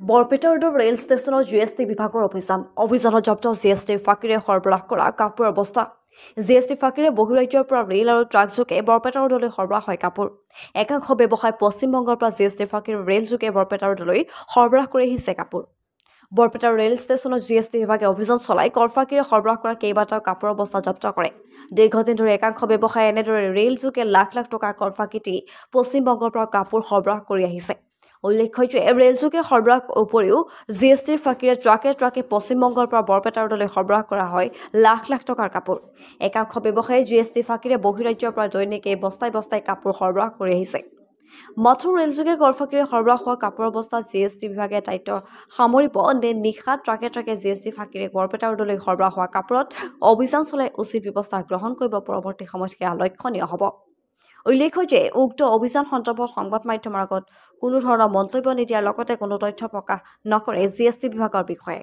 বৰপেটা ৰোডৰ ৰেল ষ্টেচনৰ জিএছটি বিভাগৰ অভিযানত জব্দ জিএছটি ফাঁকিৰে সৰবৰাহ কৰা কাপোৰৰ বস্তা। জিএছটি ফাঁকিৰে বহিৰাজ্যৰ পৰা ৰেল আৰু ট্ৰাকযোগে বৰপেটা ৰোডলৈ সৰবৰাহ হয় কাপোৰ। একাংশ ব্যৱসায় পশ্চিমবংগৰ পৰা জিএছটি ফাঁকিৰে ৰেলযোগে বৰপেটা ৰোডলৈ সৰবৰাহ কৰি আহিছে কাপোৰ। বৰপেটা ৰেল ষ্টেচনত জিএছটি বিভাগে অভিযান চলাই কৰফাঁকিৰে সৰবৰাহ কৰা কেইবাটাও কাপোৰৰ বস্তা জব্দ কৰে। দীৰ্ঘদিন ধৰি একাংশ ব্যৱসায়ী এনেদৰে ৰেলযোগে লাখ লাখ টকাৰ কৰফাঁকি দি পশ্চিমবংগৰ পৰা কাপোৰ সৰবৰাহ কৰি আহিছে। উল্লেখ্য যে ৰেলযোগে সৰবৰাহ উপৰিও জিএছটিৰ ফাঁকিৰে ট্ৰাকে পশ্চিমবংগৰ পৰা বৰপেটা ৰোডলৈ সৰবৰাহ কৰা হয় লাখ লাখ টকাৰ কাপোৰ। একাংশ ব্যৱসায়ী জিএছটি ফাঁকিৰে বহিৰাজ্যৰ পৰা দৈনিক এই বস্তাই বস্তাই কাপোৰ সৰবৰাহ কৰি আহিছে। মাথো ৰেলযোগে কৰফাঁকিৰে সৰবৰাহ হোৱা কাপোৰৰ বস্তা জিএছটি বিভাগে দায়িত্ব সামৰিব নে নিশা ট্ৰাকে জিএছটি ফাঁকিৰে বৰপেটা ৰোডলৈ সৰবৰাহ হোৱা কাপোৰত অভিযান চলাই উচিত ব্যৱস্থা গ্ৰহণ কৰিব পৰৱৰ্তী সময়ত সেয়া লক্ষণীয় হ'ব। উল্লেখ্য যে উক্ত অভিযান সন্দৰ্ভত সংবাদ মাধ্যমৰ আগত কোনো ধৰণৰ মন্তব্য নিদিয়াৰ লগতে কোনো তথ্য প্ৰকাশ নকৰে জিএছটি বিভাগৰ বিষয়ে।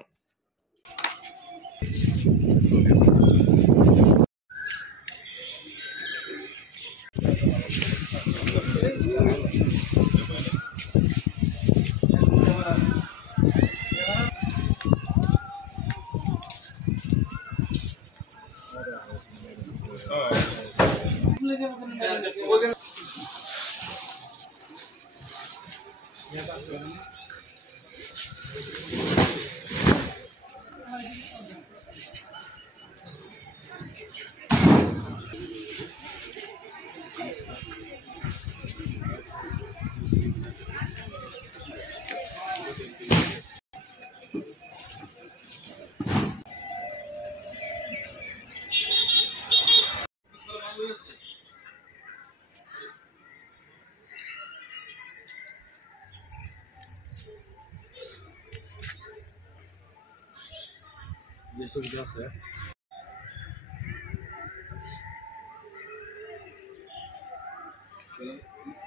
ये सुविधा है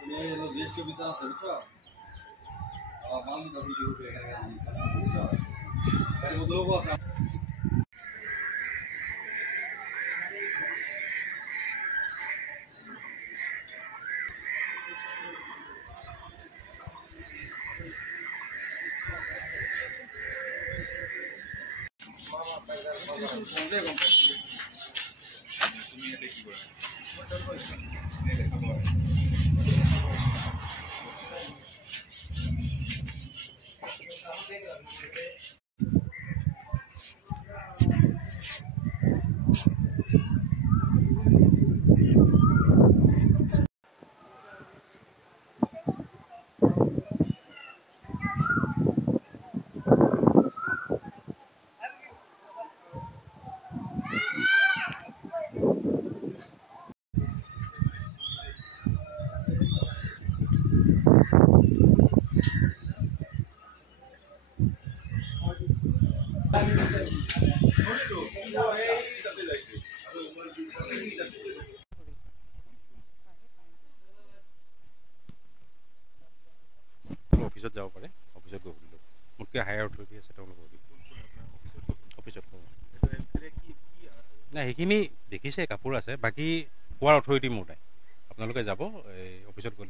ये जीएसटी ऑफिस আছে বুঝছো বান্ধ দাও ভিডিও কে এখানে বুঝছো তাই বদলবো আছে অফিসত যাব পাৰে অফিসত গৈ সুধিলোঁ মোতকৈ হায়াৰ অথৰিটি আছে তেওঁলোকক অফিসত নাই সেইখিনি দেখিছে কাপোৰ আছে বাকী কোৱাৰ অথৰিটি মোৰ নাই আপোনালোকে যাব এই অফিসত গ'লে